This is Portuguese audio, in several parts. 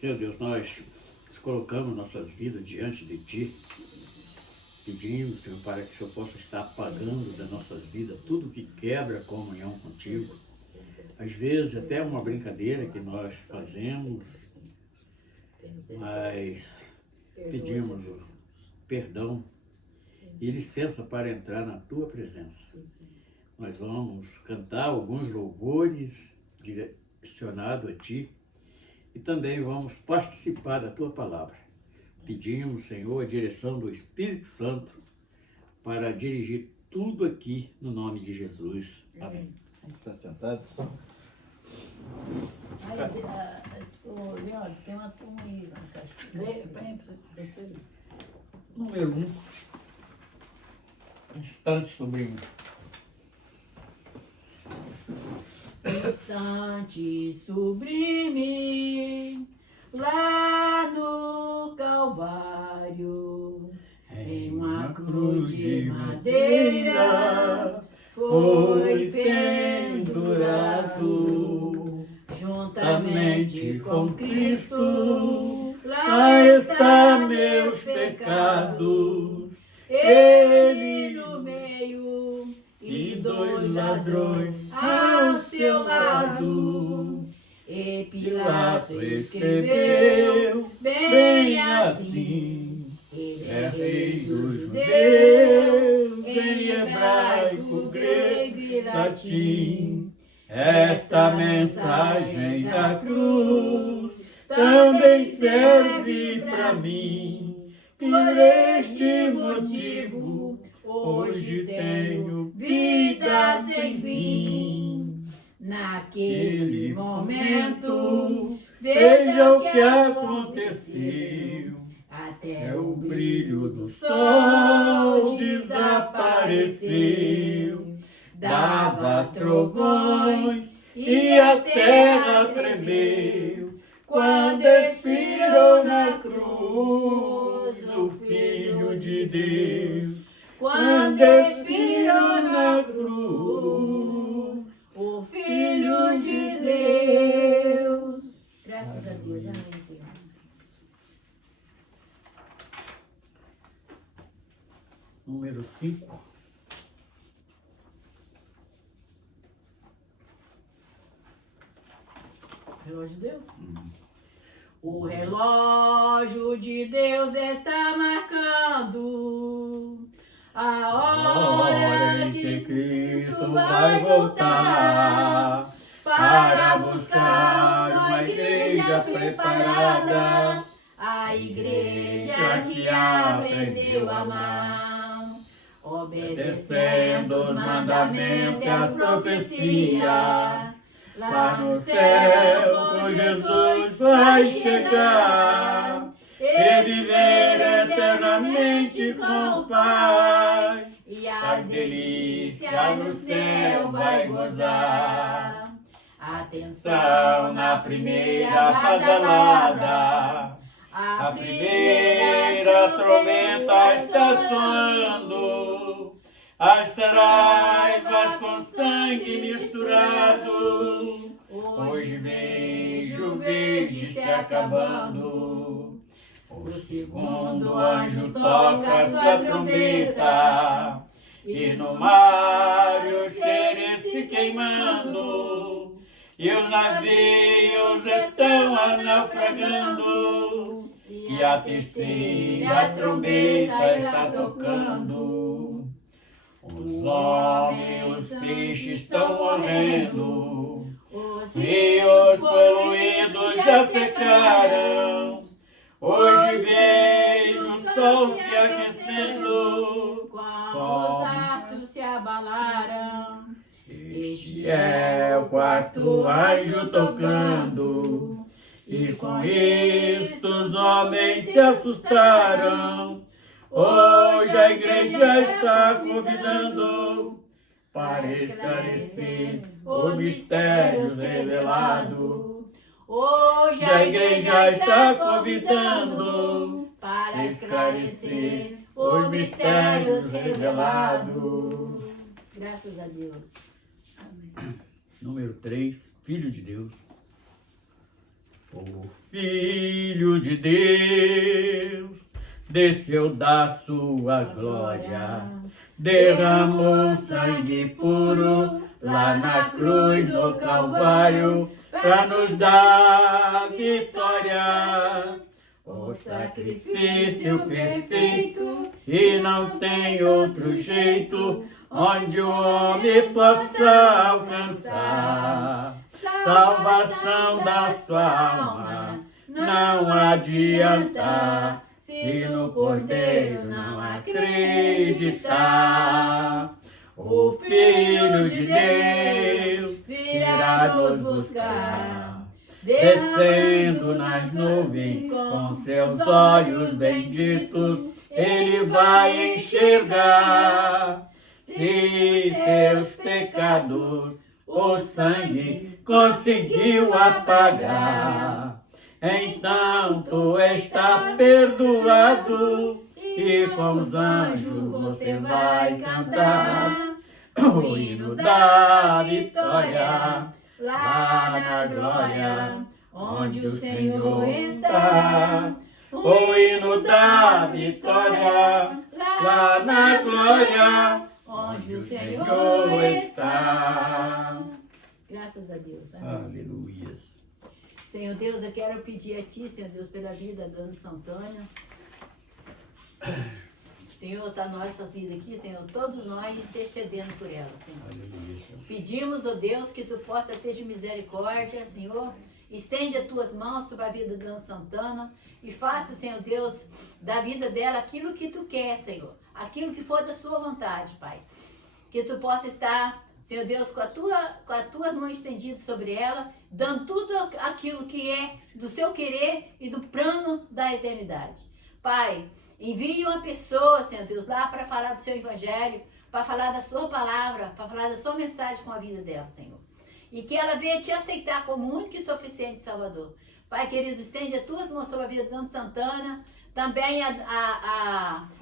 Senhor Deus, nós nos colocamos nossas vidas diante de Ti. Pedimos, Senhor, para que o Senhor possa estar apagando das nossas vidas tudo que quebra a comunhão contigo. Às vezes até uma brincadeira que nós fazemos, mas pedimos perdão e licença para entrar na Tua presença. Nós vamos cantar alguns louvores direcionados a Ti e também vamos participar da Tua palavra. Pedimos, Senhor, a direção do Espírito Santo para dirigir tudo aqui no nome de Jesus. Amém. Está sentado? Leandro, tem uma turma aí. Número 1. Instante sublime. Instante sublime, lá no Calvário, em uma cruz de madeira, foi pendurado, juntamente com Cristo, lá está meus pecados, Ele no meio e dois ladrões ao seu lado. E Pilato escreveu bem assim: Ele é rei dos judeus, em hebraico, grego e latim. Esta mensagem da cruz também serve para mim. Por este motivo, hoje tenho vida sem fim. Naquele momento, veja o que aconteceu. Até o brilho do sol desapareceu. Dava trovões e a terra tremeu. Quando expirou na cruz o Filho de Deus. Quando expirou na cruz o Filho de Deus. Graças a Deus. Amém, Senhor. Número 5. Relógio de Deus? O relógio de Deus está marcando a hora que Cristo vai voltar para buscar uma igreja preparada, a igreja que aprendeu a amar, obedecendo os mandamentos e as profecias. Lá no céu com Jesus vai chegar e viver eternamente com o Pai. E as delícias no céu vai gozar. Atenção na primeira badalada. A primeira trombeta está soando. As saraivas com sangue misturado, hoje vejo o verde se acabando. O segundo anjo toca sua trombeta, e no mar os seres se queimando, e os navios estão naufragando, e a terceira trombeta está tocando. Os homens, os peixes estão morrendo, os rios poluídos já secaram. Hoje veio o sol se aquecendo, como os astros se abalaram. Este é o quarto anjo tocando, e com isto os homens se assustaram. Hoje a igreja está convidando para esclarecer os mistérios revelados. Hoje a igreja está convidando para esclarecer os mistérios revelados. Graças a Deus. Amém. Número 3, Filho de Deus. O Filho de Deus desceu da sua glória, derramou sangue puro lá na cruz do Calvário, para nos dar vitória. O sacrifício perfeito, e não tem outro jeito, onde o homem possa alcançar salvação da sua alma. Não adianta se no Cordeiro não acreditar. O Filho de Deus virá nos buscar, descendo nas nuvens com seus olhos benditos, ele vai enxergar se seus pecados o sangue conseguiu apagar. Então tu está perdoado, e com os anjos você vai cantar o hino da vitória lá na glória, onde o Senhor está. O hino da vitória lá na glória, onde o Senhor está. Graças a Deus. Aleluia. Senhor Deus, eu quero pedir a Ti, Senhor Deus, pela vida da Dona Santana. Senhor, está nossas vidas aqui, Senhor, todos nós intercedendo por ela, Senhor. Aleluia. Pedimos, ó Deus, que Tu possa ter de misericórdia, Senhor. Estende as Tuas mãos sobre a vida da Dona Santana e faça, Senhor Deus, da vida dela aquilo que Tu quer, Senhor. Aquilo que for da Sua vontade, Pai. Que Tu possa estar, Senhor Deus, com as Tuas mãos estendidas sobre ela, dando tudo aquilo que é do Seu querer e do plano da eternidade. Pai, envie uma pessoa, Senhor Deus, lá para falar do Seu Evangelho, para falar da Sua palavra, para falar da Sua mensagem com a vida dela, Senhor. E que ela venha Te aceitar como único e suficiente Salvador. Pai querido, estende as Tuas mãos sobre a vida de Dona Santana, também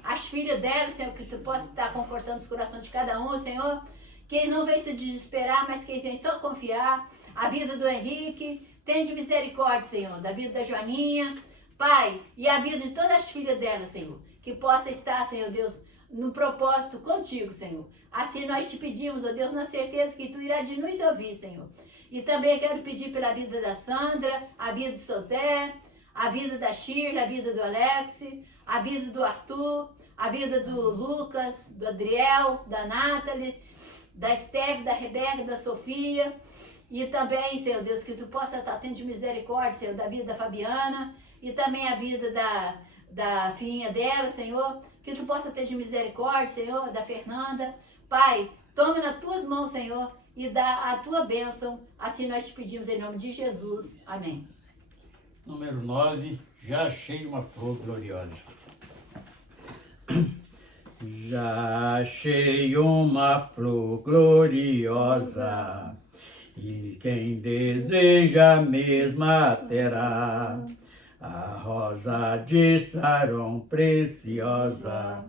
as filhas dela, Senhor, que Tu possa estar confortando os corações de cada um, Senhor. Que eles não venham se desesperar, mas que eles venham só confiar. A vida do Henrique, tende misericórdia, Senhor, da vida da Joaninha, Pai, e a vida de todas as filhas dela, Senhor. Que possa estar, Senhor Deus, no propósito contigo, Senhor. Assim nós Te pedimos, ó Deus, na certeza que Tu irá de nos ouvir, Senhor. E também quero pedir pela vida da Sandra, a vida do José, a vida da Shirley, a vida do Alex, a vida do Arthur, a vida do Lucas, do Adriel, da Nathalie, da Esteve, da Rebeca, da Sofia. E também, Senhor Deus, que Tu possa estar tendo de misericórdia, Senhor, da vida da Fabiana e também a vida da filhinha dela, Senhor. Que Tu possa ter de misericórdia, Senhor, da Fernanda. Pai, toma nas Tuas mãos, Senhor, e dá a Tua bênção. Assim nós Te pedimos em nome de Jesus. Amém. Número 9, já achei uma flor gloriosa. Já achei uma flor gloriosa, e quem deseja a mesma terá. A rosa de Saron preciosa,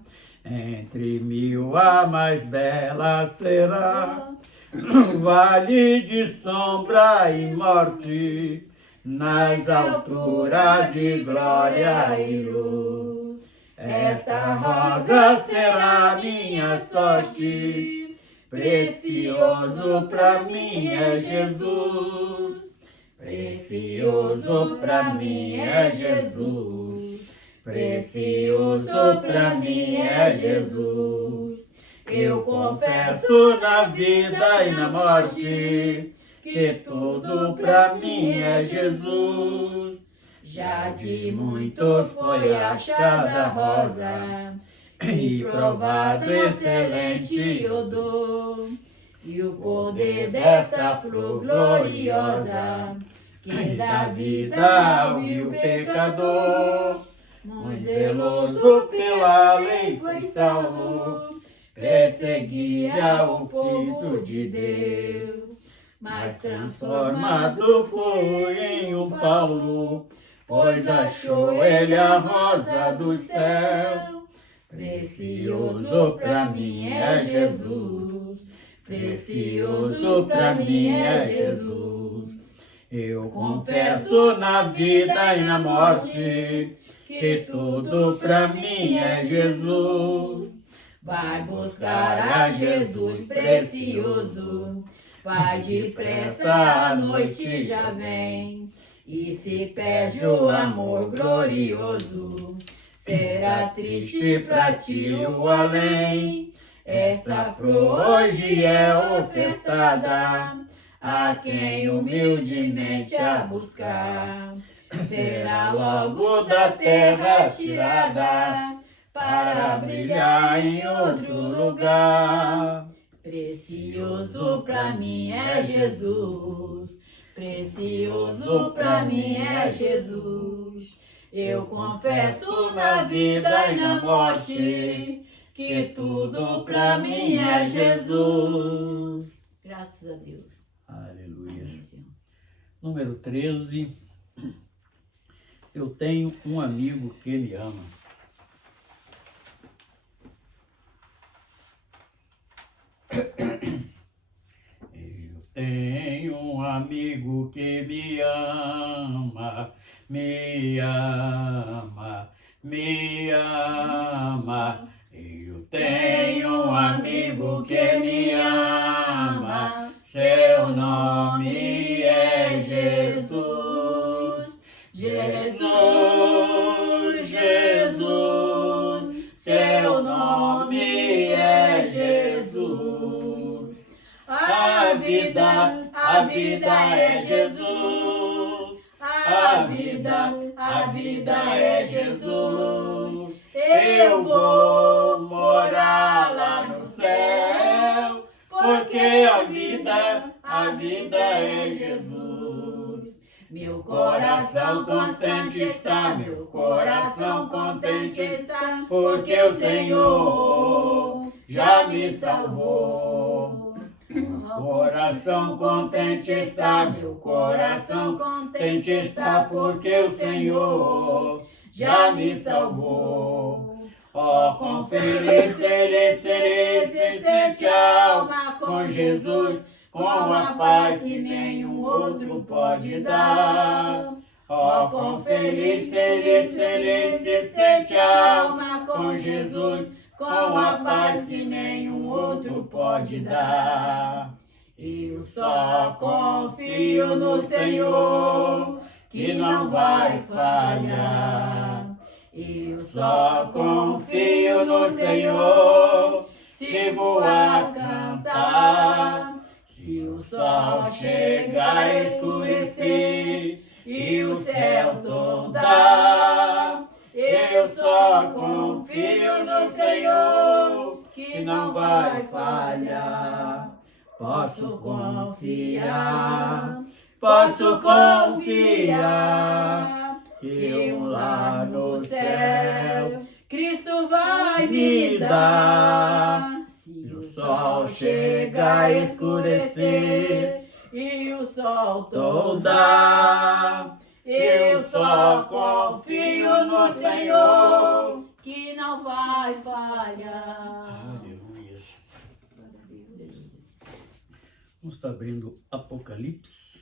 entre 1000 a mais bela será. No vale de sombra e morte, nas alturas de glória e luz. Esta rosa será minha sorte, precioso pra mim é Jesus. Precioso pra mim é Jesus. Precioso pra mim é Jesus. Eu confesso na vida e na morte que tudo pra mim é Jesus. Já de muitos foi achada a rosa e provado excelente odor. E o poder desta flor gloriosa que dá vida ao vil pecador. Muito zeloso pela lei foi salvo, perseguia o Filho de Deus. Mas transformado foi em um Paulo, pois achou ele a rosa do céu. Precioso pra mim é Jesus, precioso pra mim é Jesus. Eu confesso na vida e na morte que tudo pra mim é Jesus. Vai buscar a Jesus precioso, vai depressa, a noite já vem. E se perde o amor glorioso, será triste pra ti o além. Esta flor hoje é ofertada a quem humildemente a buscar. Será logo da terra tirada para brilhar em outro lugar. Precioso pra mim é Jesus, precioso pra mim é Jesus. Eu confesso na vida e na morte que tudo pra mim é Jesus. Graças a Deus. Aleluia. Amém, Senhor. Número 13. Eu tenho um amigo que me ama. Eu tenho um amigo que me ama, me ama, me ama. Eu tenho um amigo que me ama, seu nome é Jesus. Jesus, Jesus, seu nome é Jesus. A vida é Jesus. A vida é Jesus. Eu vou morar lá no céu, porque a vida é Jesus. Meu coração constante está, meu coração contente está, porque o Senhor já me salvou. Meu coração contente está, meu coração contente está, porque o Senhor já me salvou. Oh, quão feliz, feliz, feliz se sente a alma com Jesus, com a paz que nenhum outro pode dar. Oh, quão feliz, feliz, feliz se sente a alma com Jesus, com a paz que nenhum outro pode dar. Eu só confio no Senhor, que não vai falhar. Eu só confio no Senhor, sigo a cantar. Se o sol chegar a escurecer e o céu toldar, eu só confio no Senhor, que não vai falhar. Posso confiar, que lá no céu Cristo vai me dar. Se o sol chegar a escurecer e o sol toldar, eu só confio no Senhor, que não vai falhar. Aleluia. Vamos estar abrindo Apocalipse.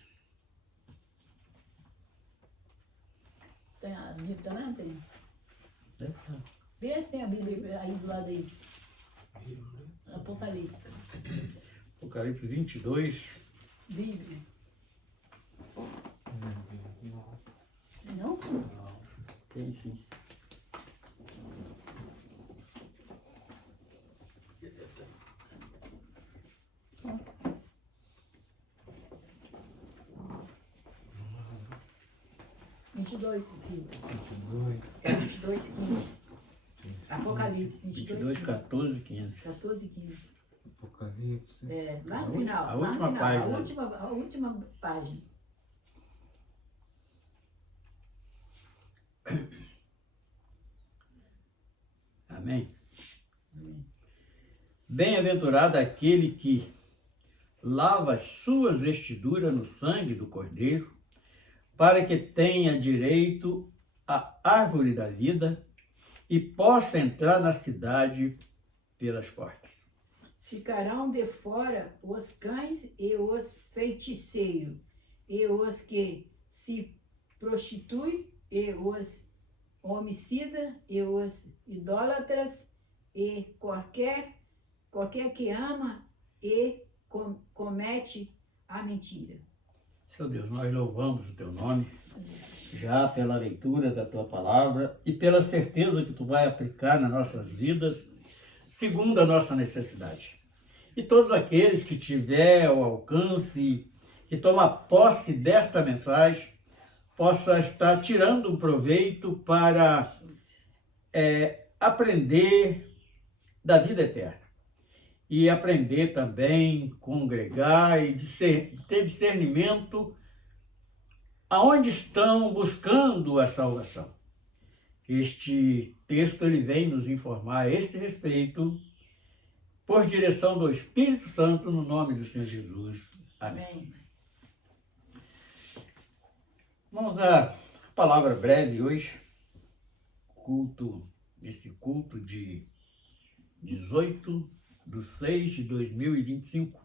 Tem a Bíblia também? Tem? Deve estar. Vê se tem a Bíblia aí do lado aí. Apocalipse. Apocalipse 22. Bíblia. Não? Tem sim. É 22, 15. Apocalipse 22, 14, 15. 14 e 15. Apocalipse. É, lá no final. A lá no última final, página. A última página. Amém? Bem-aventurado aquele que lava as suas vestiduras no sangue do Cordeiro, para que tenha direito à árvore da vida e possa entrar na cidade pelas portas. Ficarão de fora os cães e os feiticeiros, e os que se prostituem, e os homicidas, e os idólatras, e qualquer que ama e comete a mentira. Seu Deus, nós louvamos o teu nome, já pela leitura da tua palavra e pela certeza que tu vai aplicar nas nossas vidas, segundo a nossa necessidade. E todos aqueles que tiver ao alcance, que toma posse desta mensagem, possa estar tirando um proveito para aprender da vida eterna. E aprender também, congregar e ter discernimento aonde estão buscando a salvação. Este texto ele vem nos informar a esse respeito, por direção do Espírito Santo, no nome do Senhor Jesus. Amém. Vamos à palavra breve hoje, esse culto de 18/6/2025,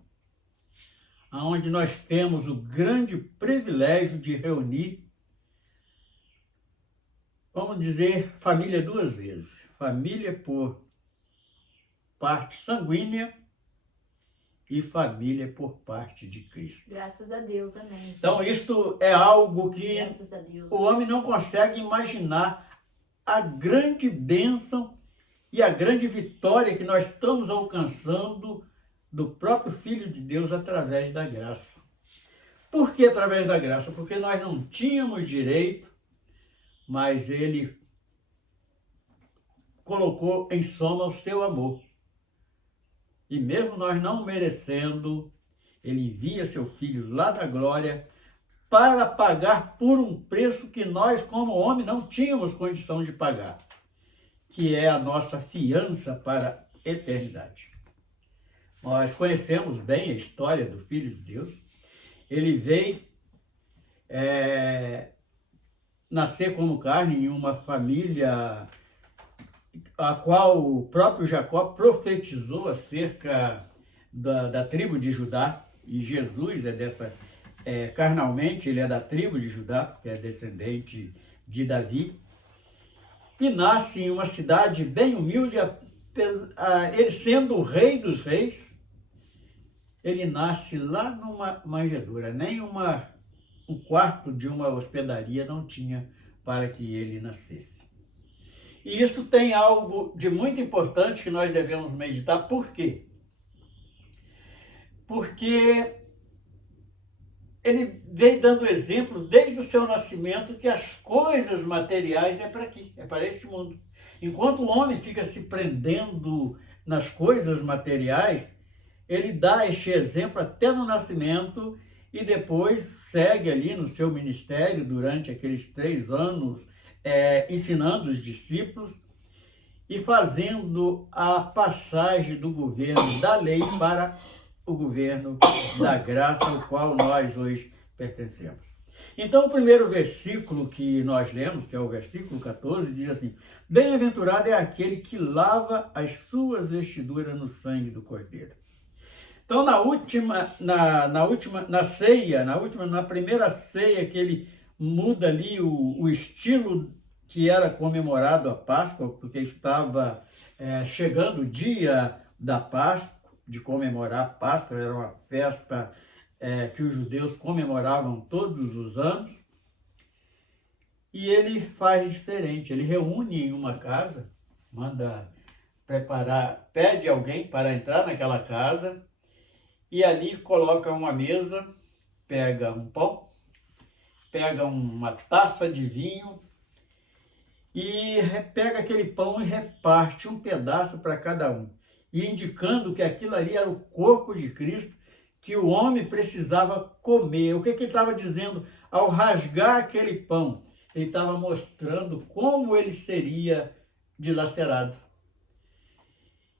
onde nós temos o grande privilégio de reunir, vamos dizer, família duas vezes. Família por parte sanguínea e família por parte de Cristo. Graças a Deus, amém. Então, isto é algo que o homem não consegue imaginar, a grande bênção e a grande vitória que nós estamos alcançando do próprio Filho de Deus através da graça. Por que através da graça? Porque nós não tínhamos direito, mas Ele colocou em soma o seu amor. E mesmo nós não merecendo, Ele envia seu Filho lá da glória para pagar por um preço que nós, como homem, não tínhamos condição de pagar, que é a nossa fiança para a eternidade. Nós conhecemos bem a história do Filho de Deus. Ele veio nascer como carne em uma família a qual o próprio Jacó profetizou acerca da tribo de Judá, e Jesus carnalmente ele é da tribo de Judá, que é descendente de Davi, e nasce em uma cidade bem humilde, ele sendo o rei dos reis. Ele nasce lá numa manjedoura, nem um quarto de uma hospedaria não tinha para que ele nascesse. E isso tem algo de muito importante que nós devemos meditar. Por quê? Porque ele veio dando exemplo desde o seu nascimento que as coisas materiais é para aqui, é para esse mundo. Enquanto o homem fica se prendendo nas coisas materiais, ele dá este exemplo até no nascimento e depois segue ali no seu ministério durante aqueles 3 anos, ensinando os discípulos e fazendo a passagem do governo da lei para o governo da graça, ao qual nós hoje pertencemos. Então, o primeiro versículo que nós lemos, que é o versículo 14, diz assim: bem-aventurado é aquele que lava as suas vestiduras no sangue do Cordeiro. Então, na primeira ceia, que ele muda ali o estilo que era comemorado a Páscoa, porque estava chegando o dia da Páscoa, de comemorar a Páscoa, era uma festa que os judeus comemoravam todos os anos, e ele faz diferente. Ele reúne em uma casa, manda preparar, pede alguém para entrar naquela casa, e ali coloca uma mesa, pega um pão, pega uma taça de vinho, e pega aquele pão e reparte um pedaço para cada um, e indicando que aquilo ali era o corpo de Cristo, que o homem precisava comer. O que ele estava dizendo? Ao rasgar aquele pão, ele estava mostrando como ele seria dilacerado.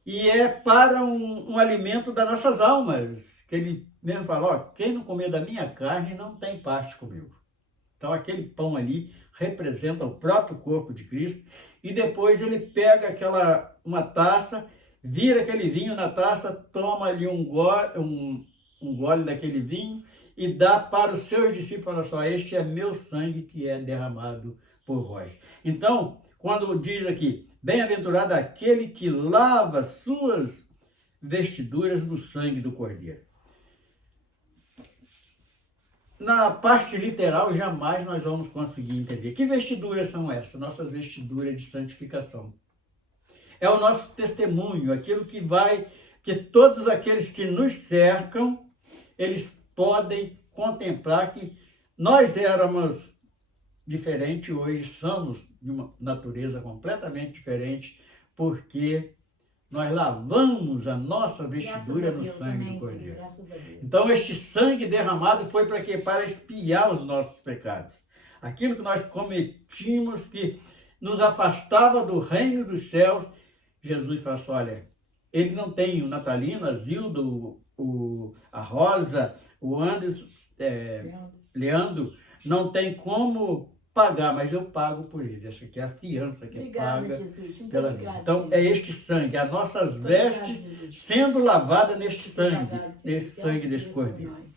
E é para um alimento das nossas almas, que ele mesmo fala: quem não comer da minha carne não tem parte comigo. Então aquele pão ali representa o próprio corpo de Cristo, e depois ele pega uma taça, vira aquele vinho na taça, toma ali um gole daquele vinho e dá para os seus discípulos, olha só, este é meu sangue que é derramado por vós. Então, quando diz aqui, bem-aventurado aquele que lava suas vestiduras no sangue do Cordeiro. Na parte literal, jamais nós vamos conseguir entender. Que vestiduras são essas? Nossas vestiduras de santificação. É o nosso testemunho, aquilo que todos aqueles que nos cercam, eles podem contemplar que nós éramos diferentes, hoje somos de uma natureza completamente diferente, porque nós lavamos a nossa vestidura no sangue do Cordeiro. Então, este sangue derramado foi para quê? Para expiar os nossos pecados. Aquilo que nós cometimos, que nos afastava do reino dos céus, Jesus falou assim, olha, ele não tem o Natalino, a Zilda, a Rosa, o Anderson, Leandro, não tem como pagar, mas eu pago por ele. Essa aqui é a fiança que paga pela vida. Então, é este sangue, as nossas vestes sendo lavadas neste sangue desse Cordeiro.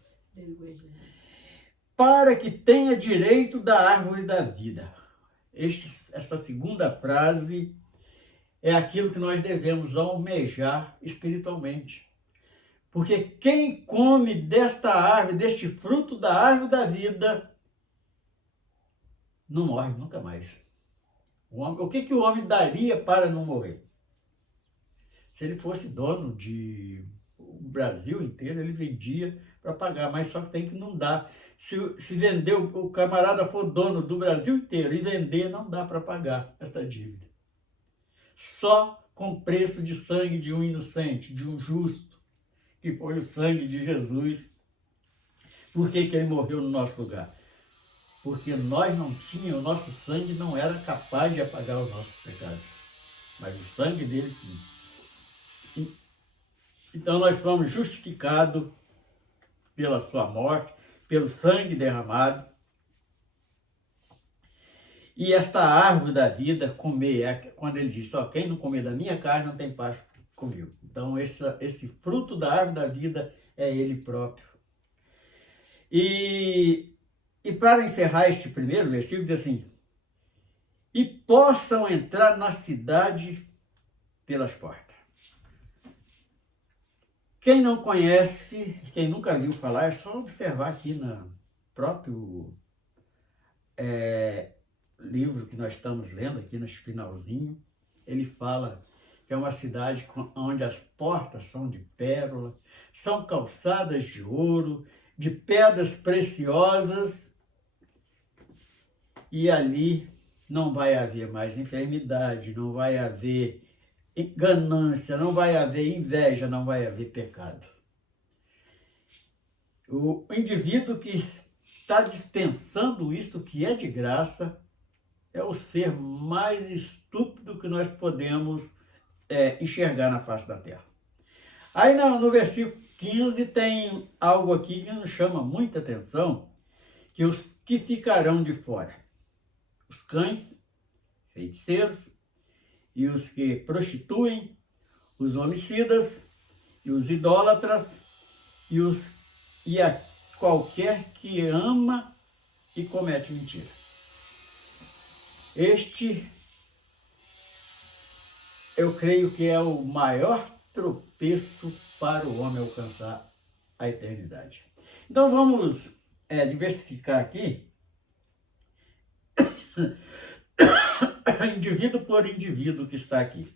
Para que tenha direito da árvore da vida. Essa segunda frase é aquilo que nós devemos almejar espiritualmente. Porque quem come desta árvore, deste fruto da árvore da vida, não morre nunca mais. O que o homem daria para não morrer? Se ele fosse dono de o Brasil inteiro, ele vendia para pagar, mas só que tem que não dá. Se vender, o camarada for dono do Brasil inteiro e vender, não dá para pagar essa dívida. Só com preço de sangue de um inocente, de um justo, que foi o sangue de Jesus. Por que ele morreu no nosso lugar? Porque nós não tínhamos, o nosso sangue não era capaz de apagar os nossos pecados. Mas o sangue dele sim. Então nós fomos justificados pela sua morte, pelo sangue derramado. E esta árvore da vida, comer, quando ele diz, ó, quem não comer da minha carne não tem parte comigo. Então esse fruto da árvore da vida é ele próprio. E para encerrar este primeiro versículo, diz assim, e possam entrar na cidade pelas portas. Quem não conhece, quem nunca viu falar, é só observar aqui no próprio livro que nós estamos lendo, aqui nesse finalzinho, ele fala que é uma cidade onde as portas são de pérola, são calçadas de ouro, de pedras preciosas, e ali não vai haver mais enfermidade, não vai haver ganância, não vai haver inveja, não vai haver pecado. O indivíduo que está dispensando isto que é de graça é o ser mais estúpido que nós podemos enxergar na face da terra. Aí no versículo 15 tem algo aqui que nos chama muita atenção, que os que ficarão de fora, os cães, feiticeiros, e os que prostituem, os homicidas, e os idólatras, e a qualquer que ama e comete mentira. Este, eu creio que é o maior tropeço para o homem alcançar a eternidade. Então vamos diversificar aqui, indivíduo por indivíduo que está aqui,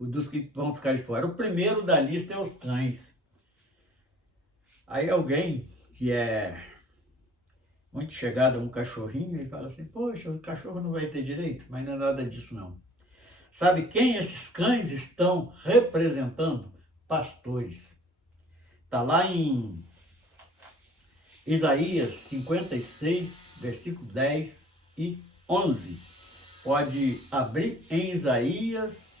dos que vão ficar de fora. O primeiro da lista é os cães. Aí alguém que é muito chegado a um cachorrinho, ele fala assim, poxa, o cachorro não vai ter direito, mas não é nada disso não. Sabe quem esses cães estão representando? Pastores. Está lá em Isaías 56, versículo 10 e 11. Pode abrir em Isaías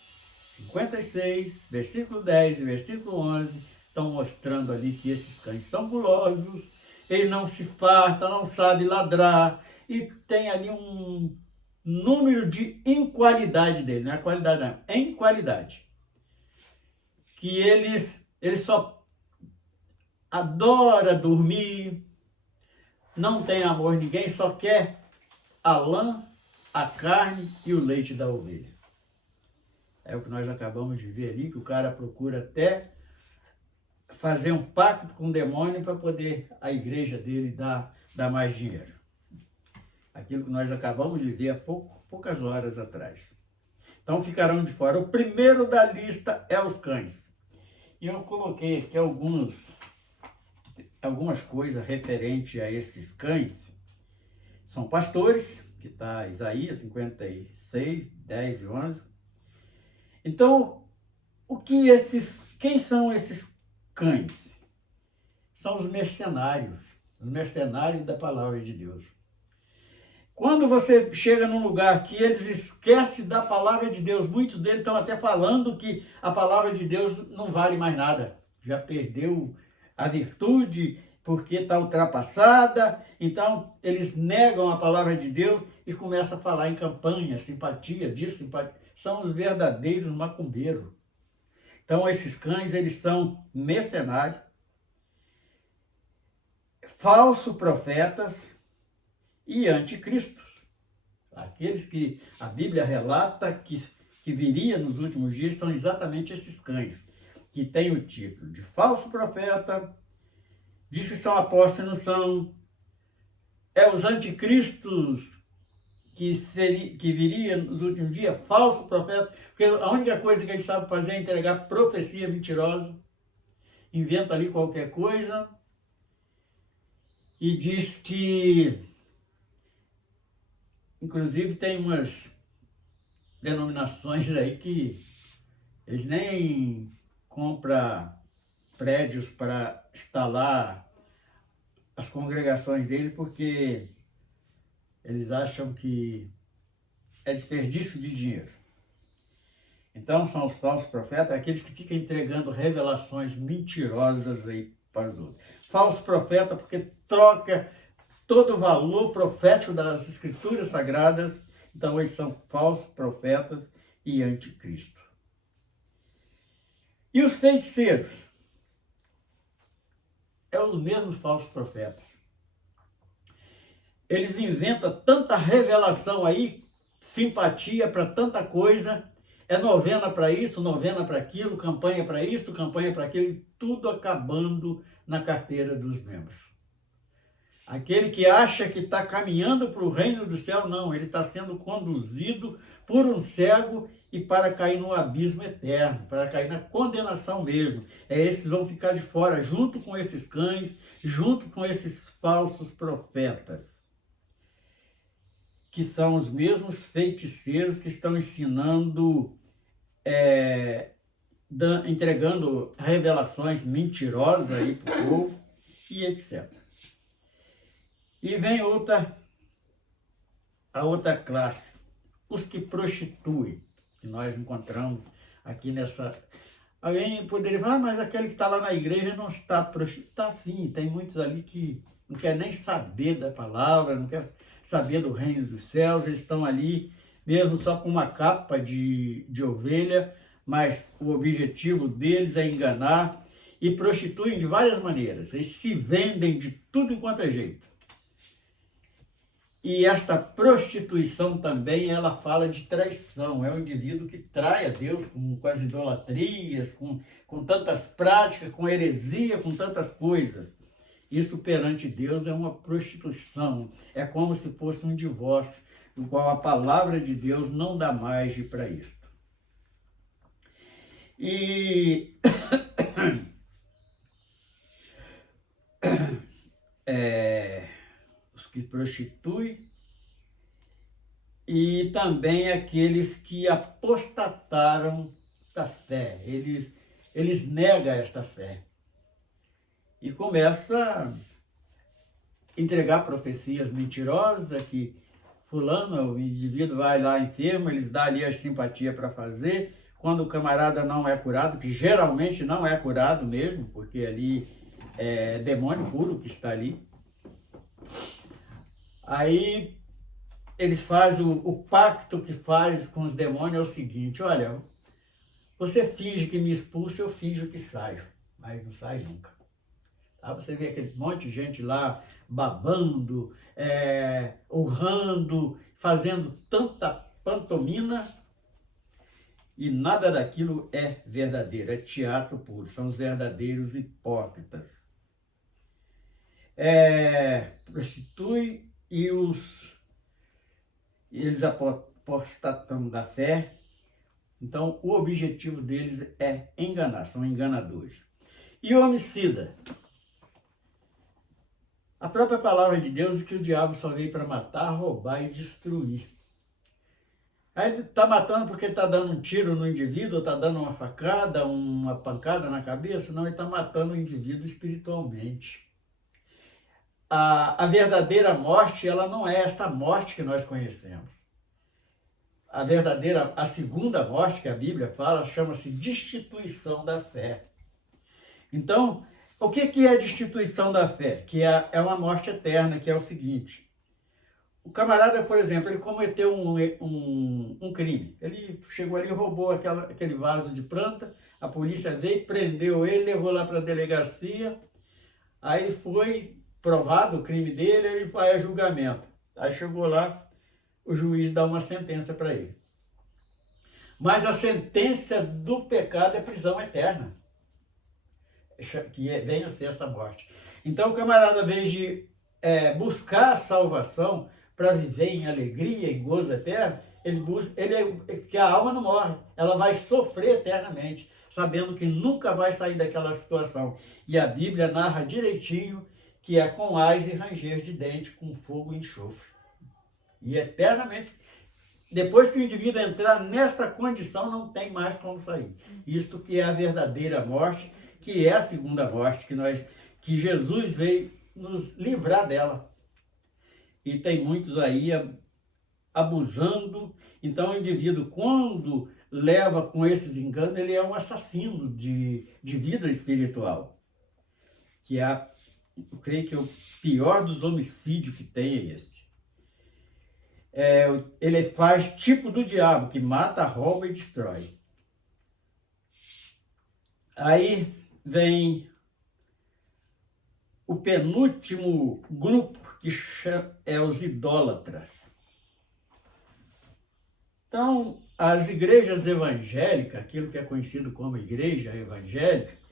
56, versículo 10 e versículo 11. Estão mostrando ali que esses cães são gulosos, ele não se farta, não sabe ladrar, e tem ali um número de inqualidade dele, não é qualidade não, é inqualidade. Que eles só adora dormir, não tem amor em ninguém, só quer a lã, a carne e o leite da ovelha. É o que nós acabamos de ver ali, que o cara procura até fazer um pacto com o demônio para poder a igreja dele dar mais dinheiro. Aquilo que nós acabamos de ver há poucas horas atrás. Então ficarão de fora. O primeiro da lista é os cães. E eu coloquei aqui algumas coisas referentes a esses cães. São pastores, que está Isaías 56, 10 e 11. Então, quem são esses cães? São os mercenários da palavra de Deus. Quando você chega num lugar que eles esquecem da palavra de Deus, muitos deles estão até falando que a palavra de Deus não vale mais nada. Já perdeu a virtude porque está ultrapassada. Então, eles negam a palavra de Deus e começam a falar em campanha, simpatia, simpatia. São os verdadeiros macumbeiros. Então, esses cães, eles são mercenários, falsos profetas e anticristos. Aqueles que a Bíblia relata que viria nos últimos dias são exatamente esses cães, que têm o título de falso profeta, diz que são apóstolos e não são, os anticristos que viria nos últimos dias, falso profeta, porque a única coisa que eles sabem fazer é entregar profecia mentirosa, inventa ali qualquer coisa, e diz que, inclusive, tem umas denominações aí que eles nem compram prédios para instalar as congregações dele, porque eles acham que é desperdício de dinheiro. Então, são os falsos profetas, aqueles que ficam entregando revelações mentirosas aí para os outros. Falso profeta porque troca todo o valor profético das escrituras sagradas. Então, eles são falsos profetas e anticristo. E os feiticeiros? É os mesmos falsos profetas. Eles inventam tanta revelação aí, simpatia para tanta coisa, é novena para isso, novena para aquilo, campanha para isso, campanha para aquilo, e tudo acabando na carteira dos membros. Aquele que acha que está caminhando para o reino do céu, não, ele está sendo conduzido por um cego e para cair no abismo eterno, para cair na condenação mesmo. Esses vão ficar de fora, junto com esses cães, junto com esses falsos profetas, que são os mesmos feiticeiros que estão ensinando, entregando revelações mentirosas aí para o povo e etc. E vem a outra classe, os que prostituem, que nós encontramos aqui nessa... Alguém poderia falar, mas aquele que está lá na igreja não está prostituindo. Está sim, tem muitos ali que não quer nem saber da palavra, não quer saber do reino dos céus, eles estão ali mesmo só com uma capa de ovelha, mas o objetivo deles é enganar e prostituem de várias maneiras. Eles se vendem de tudo enquanto é jeito. E esta prostituição também, ela fala de traição. É o indivíduo que trai a Deus com as idolatrias, com tantas práticas, com heresia, com tantas coisas. Isso perante Deus é uma prostituição. É como se fosse um divórcio, no qual a palavra de Deus não dá margem para isso. E os que prostituem e também aqueles que apostataram da fé. Eles negam esta fé. E começa a entregar profecias mentirosas, que fulano, o indivíduo vai lá enfermo, eles dão ali a simpatia para fazer, quando o camarada não é curado, que geralmente não é curado mesmo, porque ali é demônio puro que está ali. Aí eles fazem o pacto que faz com os demônios é o seguinte: olha, você finge que me expulsa, eu finjo que saio, mas não sai nunca. Aí você vê aquele monte de gente lá babando, urrando, fazendo tanta pantomima, e nada daquilo é verdadeiro, é teatro puro, são os verdadeiros hipócritas. Prostitui e eles apostatam da fé. Então, o objetivo deles é enganar, são enganadores. E o homicida? A própria palavra de Deus diz que o diabo só veio para matar, roubar e destruir. Aí ele está matando porque está dando um tiro no indivíduo, está dando uma facada, uma pancada na cabeça? Não, ele está matando o indivíduo espiritualmente. A verdadeira morte, ela não é esta morte que nós conhecemos. A segunda morte que a Bíblia fala, chama-se destituição da fé. Então, o que é a destituição da fé? Que é uma morte eterna, que é o seguinte: o camarada, por exemplo, ele cometeu um crime. Ele chegou ali e roubou aquele vaso de planta, a polícia veio, prendeu ele, levou lá para a delegacia, aí foi provado o crime dele, ele vai a julgamento. Aí chegou lá, o juiz dá uma sentença para ele. Mas a sentença do pecado é prisão eterna, que vem a ser essa morte. Então o camarada, ao invés de buscar a salvação para viver em alegria e gozo eterno, que a alma não morre, ela vai sofrer eternamente, sabendo que nunca vai sair daquela situação. E a Bíblia narra direitinho que é com ais e ranger de dente, com fogo e enxofre. E eternamente, depois que o indivíduo entrar nesta condição, não tem mais como sair. Isto que é a verdadeira morte, que é a segunda morte, que Jesus veio nos livrar dela. E tem muitos aí abusando. Então o indivíduo, quando leva com esses enganos, ele é um assassino de vida espiritual. Que eu creio que o pior dos homicídios que tem é esse. Ele faz tipo do diabo, que mata, rouba e destrói. Aí vem o penúltimo grupo, que é os idólatras. Então, as igrejas evangélicas, aquilo que é conhecido como igreja evangélica,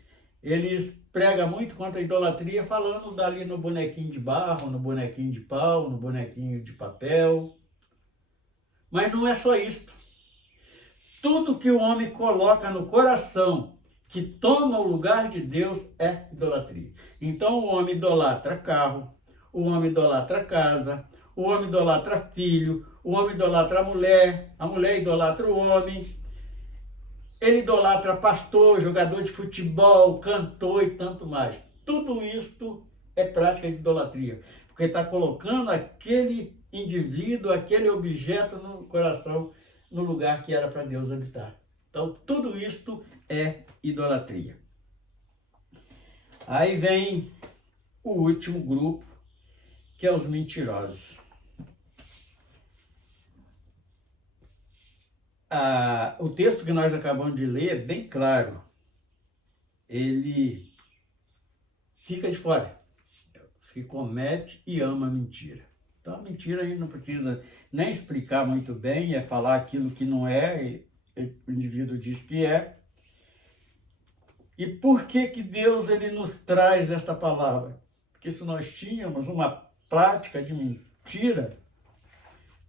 eles pregam muito contra a idolatria, falando dali no bonequinho de barro, no bonequinho de pau, no bonequinho de papel. Mas não é só isso. Tudo que o homem coloca no coração, que toma o lugar de Deus, é idolatria. Então o homem idolatra carro, o homem idolatra casa, o homem idolatra filho, o homem idolatra a mulher idolatra o homem, ele idolatra pastor, jogador de futebol, cantor e tanto mais. Tudo isto é prática de idolatria, porque está colocando aquele indivíduo, aquele objeto no coração, no lugar que era para Deus habitar. Então, tudo isto é idolatria. Aí vem o último grupo, que é os mentirosos. O texto que nós acabamos de ler é bem claro. Ele fica de fora. Se comete e ama a mentira. Então, a mentira a gente não precisa nem explicar muito bem, é falar aquilo que não é, o indivíduo diz que é. E por que que Deus ele nos traz esta palavra? Porque se nós tínhamos uma prática de mentira,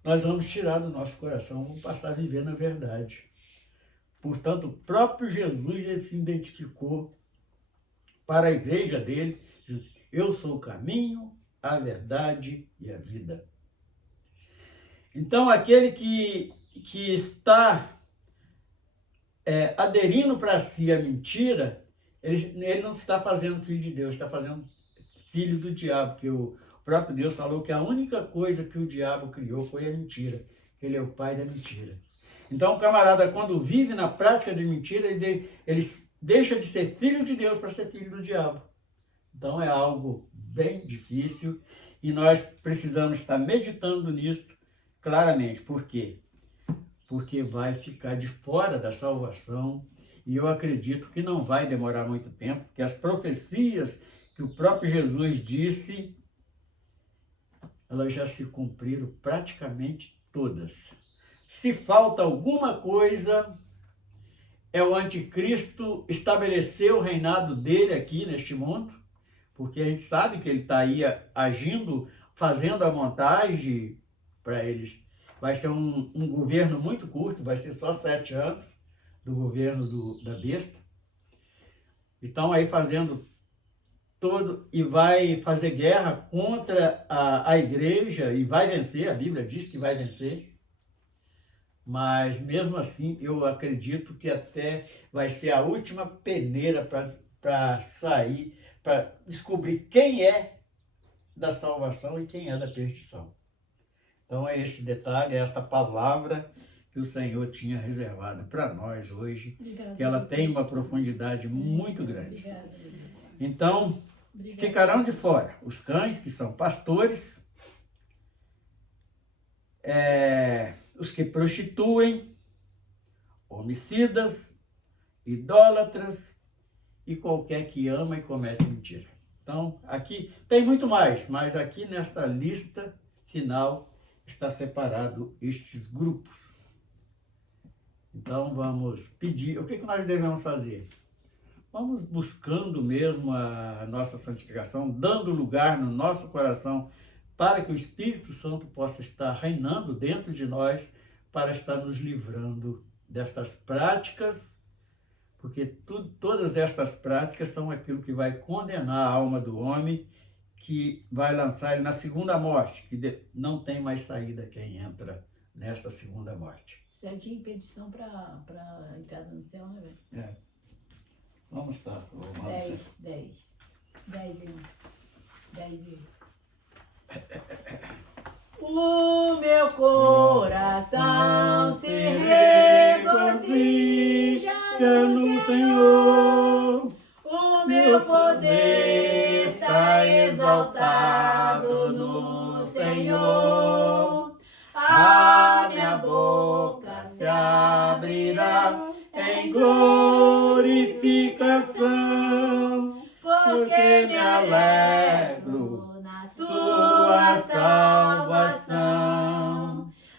nós vamos tirar do nosso coração, vamos passar a viver na verdade. Portanto, o próprio Jesus ele se identificou para a igreja dele, dizendo: eu sou o caminho, a verdade e a vida. Então, aquele que está aderindo para si a mentira, ele não está fazendo filho de Deus, está fazendo filho do diabo, que o próprio Deus falou que a única coisa que o diabo criou foi a mentira, que ele é o pai da mentira. Então, o camarada, quando vive na prática de mentira, ele deixa de ser filho de Deus para ser filho do diabo. Então, é algo bem difícil e nós precisamos estar meditando nisso claramente. Por quê? Porque vai ficar de fora da salvação e eu acredito que não vai demorar muito tempo, porque as profecias que o próprio Jesus disse, elas já se cumpriram praticamente todas. Se falta alguma coisa, é o anticristo estabelecer o reinado dele aqui neste mundo, porque a gente sabe que ele está aí agindo, fazendo a montagem para eles. Vai ser um governo muito curto, vai ser só 7 anos do governo da besta. Estão aí fazendo todo, e vai fazer guerra contra a igreja, e vai vencer, a Bíblia diz que vai vencer. Mas mesmo assim, eu acredito que até vai ser a última peneira para sair, para descobrir quem é da salvação e quem é da perdição. Então é esse detalhe, é essa palavra que o Senhor tinha reservado para nós hoje, Obrigada, que ela Jesus. tem uma profundidade muito grande. Obrigada, Jesus. Então, Obrigada. ficarão de fora os cães, que são pastores, os que prostituem, homicidas, idólatras e qualquer que ama e comete mentira. Então, aqui tem muito mais, mas aqui nesta lista final está separado estes grupos. Então, vamos pedir, o que nós devemos fazer? Vamos buscando mesmo a nossa santificação, dando lugar no nosso coração para que o Espírito Santo possa estar reinando dentro de nós, para estar nos livrando destas práticas, porque todas estas práticas são aquilo que vai condenar a alma do homem, que vai lançar ele na segunda morte, que não tem mais saída quem entra nesta segunda morte. Certinho, petição para entrada no céu, né, velho? É. Vamos estar. 10, irmão. 10, irmão. O meu coração se regozija no Senhor. O meu poder está exaltado no Senhor. A minha boca se abrirá em glorificação, porque me alegro na sua salvação.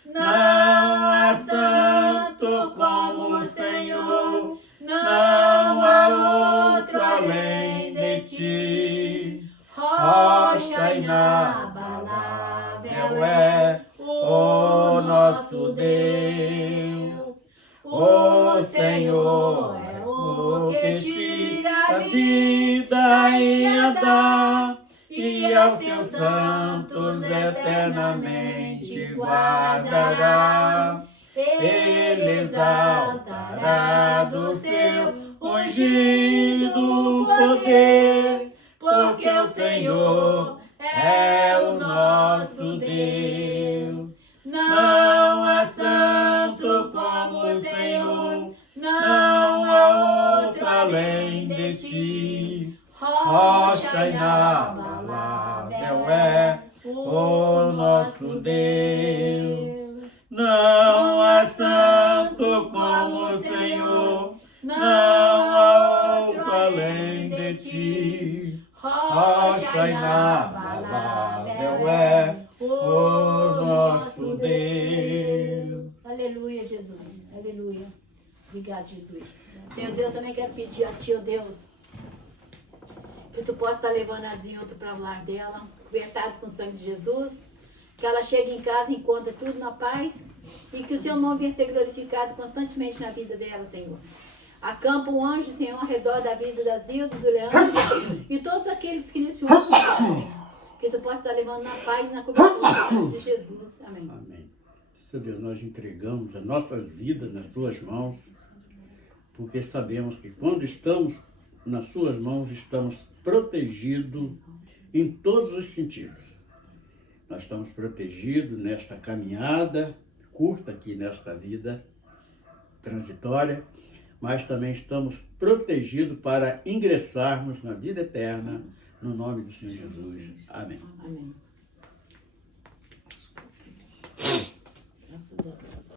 Não há santo como o Senhor, não há outro além de ti. Rocha inabalável é o nosso Deus. O Senhor é o que tira a vida e a dá, e aos seus santos eternamente guardará. Ele exaltará do seu ungido poder, porque o Senhor é o nosso Deus. Não há santo como o Senhor, não há outro além de ti. Rocha inabalável é o nosso Deus. Não há santo como o Senhor, não há outro além de ti. Rocha inabalável é o nosso Deus. Aleluia, Jesus. Aleluia. Obrigado, Jesus. Senhor Deus, também quero pedir a Ti, ó Deus, que Tu possa estar levando a Zilda para o lar dela, cobertado com o sangue de Jesus, que ela chegue em casa e encontre tudo na paz, e que o Seu nome venha ser glorificado constantemente na vida dela, Senhor. Acampa um anjo, Senhor, ao redor da vida da Zilda, do Leandro, e todos aqueles que nesse mundo estão, que Tu possa estar levando na paz e na cobertura de Jesus. Amém. Amém. Senhor Deus, nós entregamos as nossas vidas nas Suas mãos, porque sabemos que quando estamos nas Suas mãos, estamos protegidos em todos os sentidos. Nós estamos protegidos nesta caminhada curta aqui nesta vida transitória, mas também estamos protegidos para ingressarmos na vida eterna, no nome do Senhor Jesus. Amém. Amém. Graças a Deus.